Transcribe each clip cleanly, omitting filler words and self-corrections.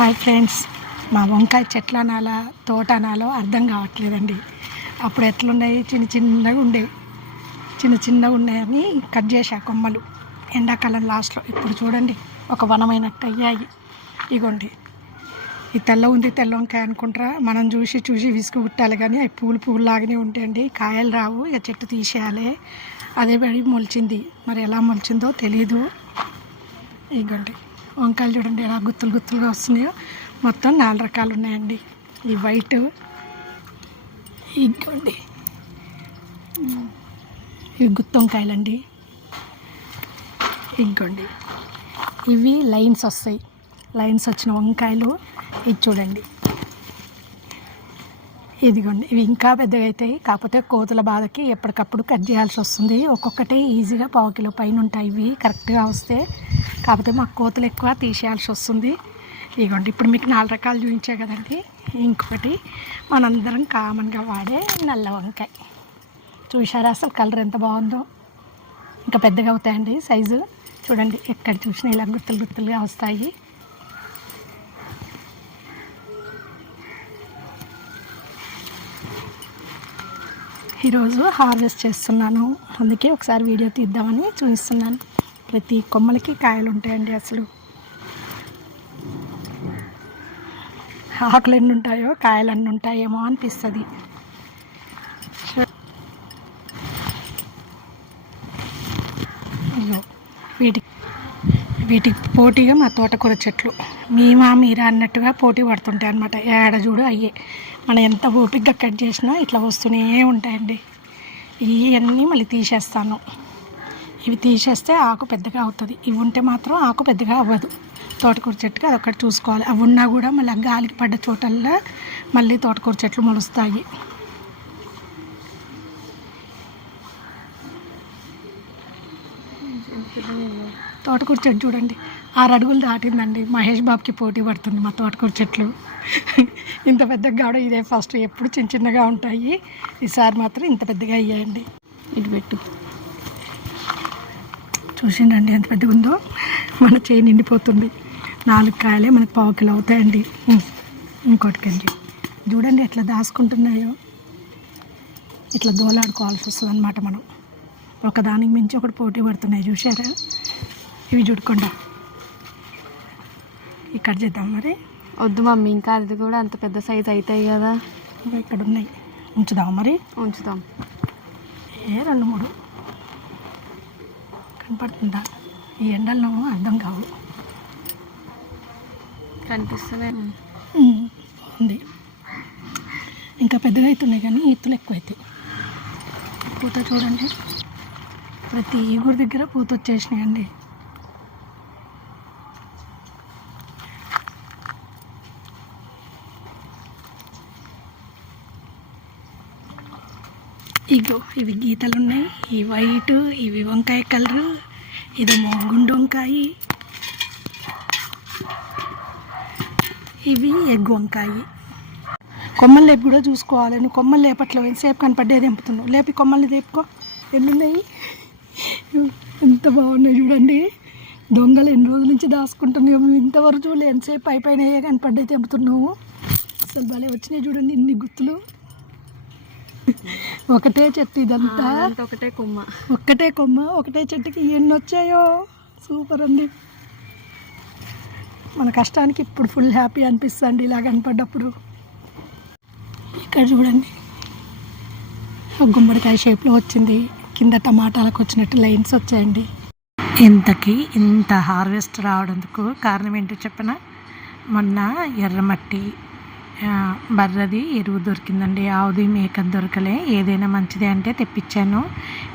Hi friends, మా వంకాయ చెట్లు అనాలా తోట అనాలో అర్థం కావట్లేదండి. అప్పుడు ఎట్లున్నాయి, చిన్న చిన్నగా ఉన్నాయని కట్ చేసా కొమ్మలు ఎండాకాలం లాస్ట్లో. ఇప్పుడు చూడండి ఒక వనమైనట్టు అయ్యాయి. ఇగోండి, ఈ తెల్ల ఉంది తెల్ల వంకాయ అనుకుంటారా, మనం చూసి విసుగు కుట్టాలి కానీ అవి పువ్వులు లాగానే ఉంటాయండి. కాయలు రావు, ఇక చెట్టు తీసేయాలి. అదే పడి మొలిచింది, మరి ఎలా మొలిచిందో తెలీదు. ఇగోండి వంకాయలు చూడండి ఎలా గుత్తులుగా వస్తున్నాయో. మొత్తం 4 రకాలు ఉన్నాయండి. ఈ వైట్, ఇగోండి ఇవి గుత్తి వంకాయలండి. ఇగోండి ఇవి లైన్స్ వస్తాయి, లైన్స్ వచ్చిన వంకాయలు. ఇది చూడండి, ఇదిగోండి ఇవి ఇంకా పెద్దగా అవుతాయి. కాకపోతే కోతుల బాధకి ఎప్పటికప్పుడు కట్ చేయాల్సి వస్తుంది. ఒక్కొక్కటి ఈజీగా 1/2 కిలో పైన ఉంటాయి ఇవి కరెక్ట్గా వస్తే. కాకపోతే మాకు కోతులు ఎక్కువ, తీసేయాల్సి వస్తుంది. ఇదిగోండి ఇప్పుడు మీకు 4 రకాలు చూపించే కదండి. ఇంకొకటి మనందరం కామన్గా వాడే నల్ల వంకాయ. చూసారా అసలు కలర్ ఎంత బాగుందో. ఇంకా పెద్దగా అవుతాయండి సైజు. చూడండి ఎక్కడ చూసినా ఇలా గుత్తులుగా వస్తాయి. ఈరోజు హార్వెస్ట్ చేస్తున్నాను, అందుకే ఒకసారి వీడియో తీద్దామని చూపిస్తున్నాను. ప్రతి కొమ్మలకి కాయలు ఉంటాయండి. అసలు ఆకులు ఎన్ని ఉంటాయో కాయలు అన్నీ ఉంటాయేమో అనిపిస్తుంది. అయ్యో, వీటికి పోటీగా మా తోటకూర చెట్లు మీరా అన్నట్టుగా పోటీ పడుతుంటాయి అన్నమాట. ఏడ చూడు అయ్యే. మనం ఎంత ఓపికగా కట్ చేసినా ఇట్లా వస్తూనే ఉంటాయండి. ఇవన్నీ మళ్ళీ తీసేస్తాను. ఇవి తీసేస్తే ఆకు పెద్దగా అవుతుంది, ఇవి ఉంటే మాత్రం ఆకు పెద్దగా అవ్వదు. తోటకూర చెట్టుకి అదొకటి చూసుకోవాలి. అవి ఉన్నా కూడా మళ్ళీ గాలికి పడ్డ చోటల్లో మళ్ళీ తోటకూర చెట్లు మొలుస్తాయి. తోటకూర చెట్టు చూడండి 6 అడుగులు దాటిందండి. మహేష్ బాబుకి పోటీ పడుతుంది మా తోటకూర చెట్లు. ఇంత పెద్దగా కావడం ఇదే ఫస్ట్. ఎప్పుడు చిన్నగా ఉంటాయి, ఈసారి మాత్రం ఇంత పెద్దగా అయ్యాయండి. ఇటు పెట్టు, చూసిండండి ఎంత పెద్దగా ఉందో. మన చేయి నిండిపోతుంది. 4 కాయలే మనకు 1/2 కిలో అవుతాయండి. ఇంకోటి కండి చూడండి ఎట్లా దాచుకుంటున్నాయో. ఇట్లా దోలాడుకోవాల్సి వస్తుంది అన్నమాట. మనం ఒకదానికి మించి ఒకటి పోటీ పడుతున్నాయి. చూసారా, ఇవి చూడకుండా ఇక్కడ చేద్దాం. మరి వద్దు మమ్మీ, ఇంకా అది కూడా అంత పెద్ద సైజు అవుతాయి కదా. ఇక్కడ ఉన్నాయి, ఉంచుదాం. మరి ఉంచుదాం. 2, 3 కనపడుతుందా? ఈ ఎండల్లో అర్థం కావు. కనిపిస్తున్నాయి. బాగుంది. ఇంకా పెద్దగా అవుతున్నాయి కానీ ఎత్తులు ఎక్కువ అవుతాయి. పూత చూడండి, ప్రతి ఈగురు దగ్గర పూత వచ్చేసినాయండి. ఇగో ఇవి గీతలు ఉన్నాయి, ఈ వైట్, ఇవి వంకాయ కలరు, ఇదేమో గుండు వంకాయ, ఇవి ఎగ్ వంకాయ. కొమ్మలు లేపి కూడా చూసుకోవాలి. నువ్వు కొమ్మలు లేపట్లో ఎంతసేపు కనపడ్డేది తెంపుతున్నావు. లేపి కొమ్మల్ని తెప్పుకో. ఎన్నున్నాయి, ఎంత బాగున్నాయి చూడండి. దొంగలు ఎన్ని రోజుల నుంచి దాచుకుంటున్నావు. ఇంతవరకు చూడలే, ఎంతసేపు పైన కనపడ్డే తెంపుతున్నావు. అసలు భలే వచ్చినాయి చూడండి ఇన్ని గుత్తులు. ఒకటే చెట్టు ఇదంతా, ఒకటే కొమ్మ ఒకటే చెట్టుకి ఎన్ని వచ్చాయో. సూపర్ అండి. మన కష్టానికి ఇప్పుడు ఫుల్ హ్యాపీ అనిపిస్తుంది ఇలా కనపడ్డప్పుడు. ఇక్కడ చూడండి గుమ్మడికాయ షేప్లో వచ్చింది. కింద టమాటాలకు వచ్చినట్టు లైన్స్ వచ్చాయండి. ఇంత హార్వెస్ట్ రావడానికి కారణం ఏంటో చెప్పనా? మొన్న ఎర్రమట్టి బర్రది ఎరువు దొరికిందండి. ఆవుది మేకది దొరకలే. ఏదైనా మంచిది అంటే తెప్పించాను.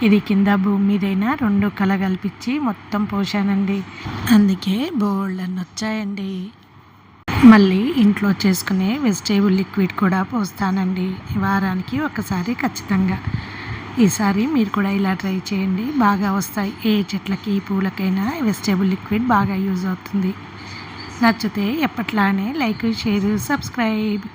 ఇది కింద భూమి మీదైనా 2 కలగలిపించి మొత్తం పోసానండి. అందుకే బోల్డ్ అని వచ్చాయండి. మళ్ళీ ఇంట్లో చేసుకునే వెజిటేబుల్ లిక్విడ్ కూడా పోస్తానండి వారానికి ఒకసారి ఖచ్చితంగా. ఈసారి మీరు కూడా ఇలా ట్రై చేయండి, బాగా వస్తాయి. ఏ చెట్లకి పూలకైనా వెజిటేబుల్ లిక్విడ్ బాగా యూజ్ అవుతుంది. నచ్చితే ఎప్పట్లానే లైక్, షేర్, సబ్స్క్రైబ్.